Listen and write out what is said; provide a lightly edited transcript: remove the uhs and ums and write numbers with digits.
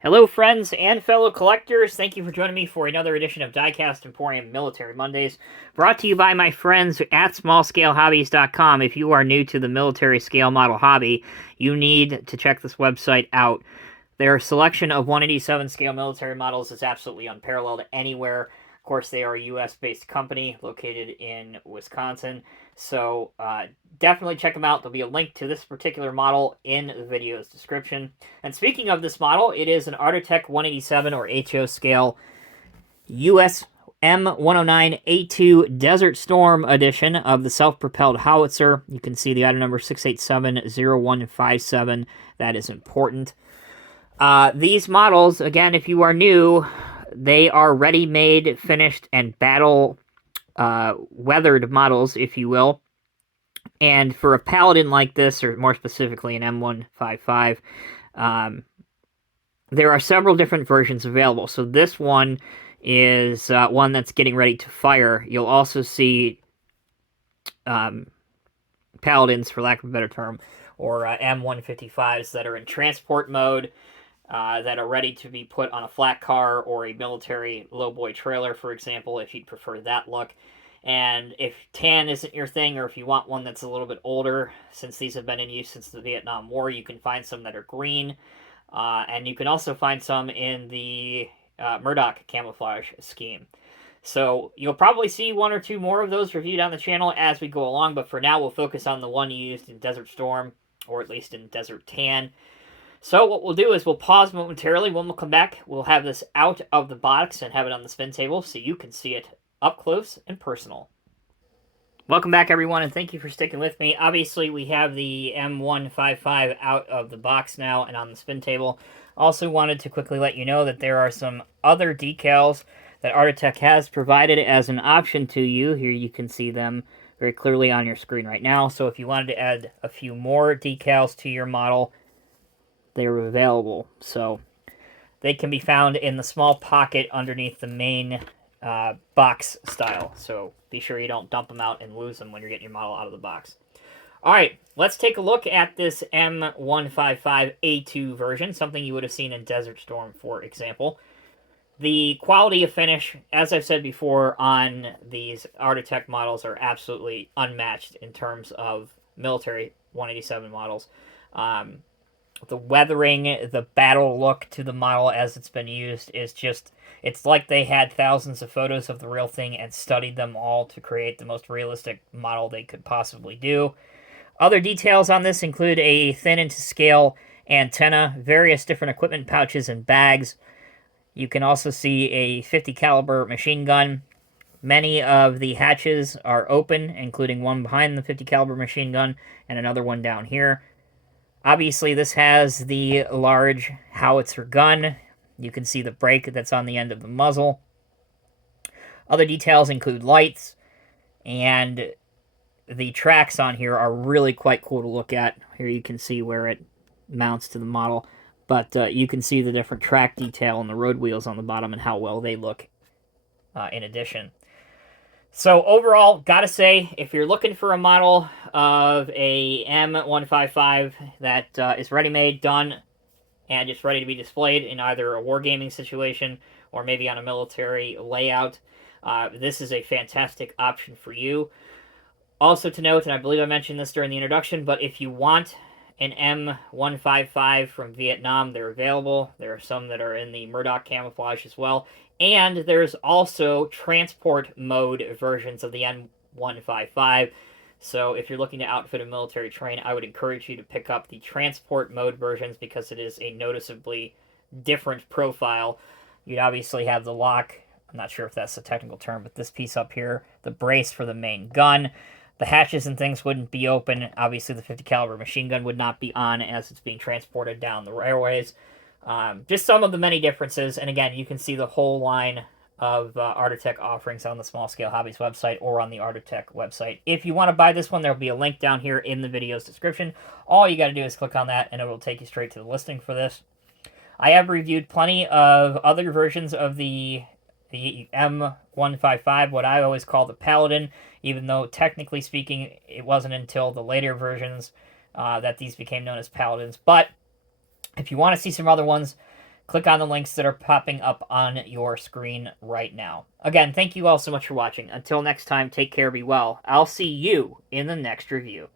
Hello, friends and fellow collectors. Thank you for joining me for another edition of Diecast Emporium Military Mondays, brought to you by my friends at smallscalehobbies.com. If you are new to the military scale model hobby, you need to check this website out. Their selection of 187 scale military models is absolutely unparalleled anywhere. Of course, they are a U.S.-based company located in Wisconsin, so definitely check them out. There'll be a link to this particular model in the video's description. And speaking of this model, it is an Artitec 187 or HO scale US M109A2 Desert Storm edition of the Self-Propelled Howitzer. You can see the item number 6870157. That is important. These models, again, if you are new, they are ready-made, finished, and battle weathered models, if you will. And for a Paladin like this, or more specifically an M155, there are several different versions available. So this one is one that's getting ready to fire. You'll also see Paladins, for lack of a better term, or M155s that are in transport mode, that are ready to be put on a flat car or a military lowboy trailer, for example, if you'd prefer that look. And if tan isn't your thing, or if you want one that's a little bit older, since these have been in use since the Vietnam War, you can find some that are green. And you can also find some in the Murdoch camouflage scheme. So you'll probably see one or two more of those reviewed on the channel as we go along, but for now we'll focus on the one used in Desert Storm, or at least in Desert Tan. So what we'll do is we'll pause momentarily. When we'll come back, we'll have this out of the box and have it on the spin table so you can see it up close and personal. Welcome back, everyone, and thank you for sticking with me. Obviously, we have the M155 out of the box now and on the spin table. Also wanted to quickly let you know that there are some other decals that Artitec has provided as an option to you. Here you can see them very clearly on your screen right now. So if you wanted to add a few more decals to your model, they're available. So they can be found in the small pocket underneath the main box style, so be sure you don't dump them out and lose them when you're getting your model out of the box. Alright, let's take a look at this M155A2 version, something you would have seen in Desert Storm, for example. The quality of finish, as I've said before, on these Artitec models are absolutely unmatched in terms of military 187 models. The weathering, the battle look to the model as it's been used is just, it's like they had thousands of photos of the real thing and studied them all to create the most realistic model they could possibly do. Other details on this include a thin-into-scale antenna, various different equipment pouches and bags. You can also see a 50 caliber machine gun. Many of the hatches are open, including one behind the 50 caliber machine gun and another one down here. Obviously, this has the large Howitzer gun. You can see the brake that's on the end of the muzzle. Other details include lights, and the tracks on here are really quite cool to look at. Here you can see where it mounts to the model, but you can see the different track detail and the road wheels on the bottom and how well they look in addition. So overall, gotta say, if you're looking for a model of a M155 that is ready-made, done, and just ready to be displayed in either a wargaming situation or maybe on a military layout, this is a fantastic option for you. Also to note, and I believe I mentioned this during the introduction, but if you want an M155 from Vietnam, they're available. There are some that are in the Murdoch camouflage as well. And there's also transport mode versions of the M155. So if you're looking to outfit a military train, I would encourage you to pick up the transport mode versions because it is a noticeably different profile. You'd obviously have the lock, I'm not sure if that's the technical term, but this piece up here, the brace for the main gun. The hatches and things wouldn't be open. Obviously, the 50 caliber machine gun would not be on as it's being transported down the railways. Just some of the many differences. And again, you can see the whole line of Artitec offerings on the Small Scale Hobbies website or on the Artitec website. If you want to buy this one, there will be a link down here in the video's description. All you got to do is click on that, and it will take you straight to the listing for this. I have reviewed plenty of other versions of the M155, what I always call the Paladin, even though technically speaking it wasn't until the later versions that these became known as Paladins. But if you want to see some other ones, click on the links that are popping up on your screen right now. Again, thank you all so much for watching. Until next time, take care, be well. I'll see you in the next review.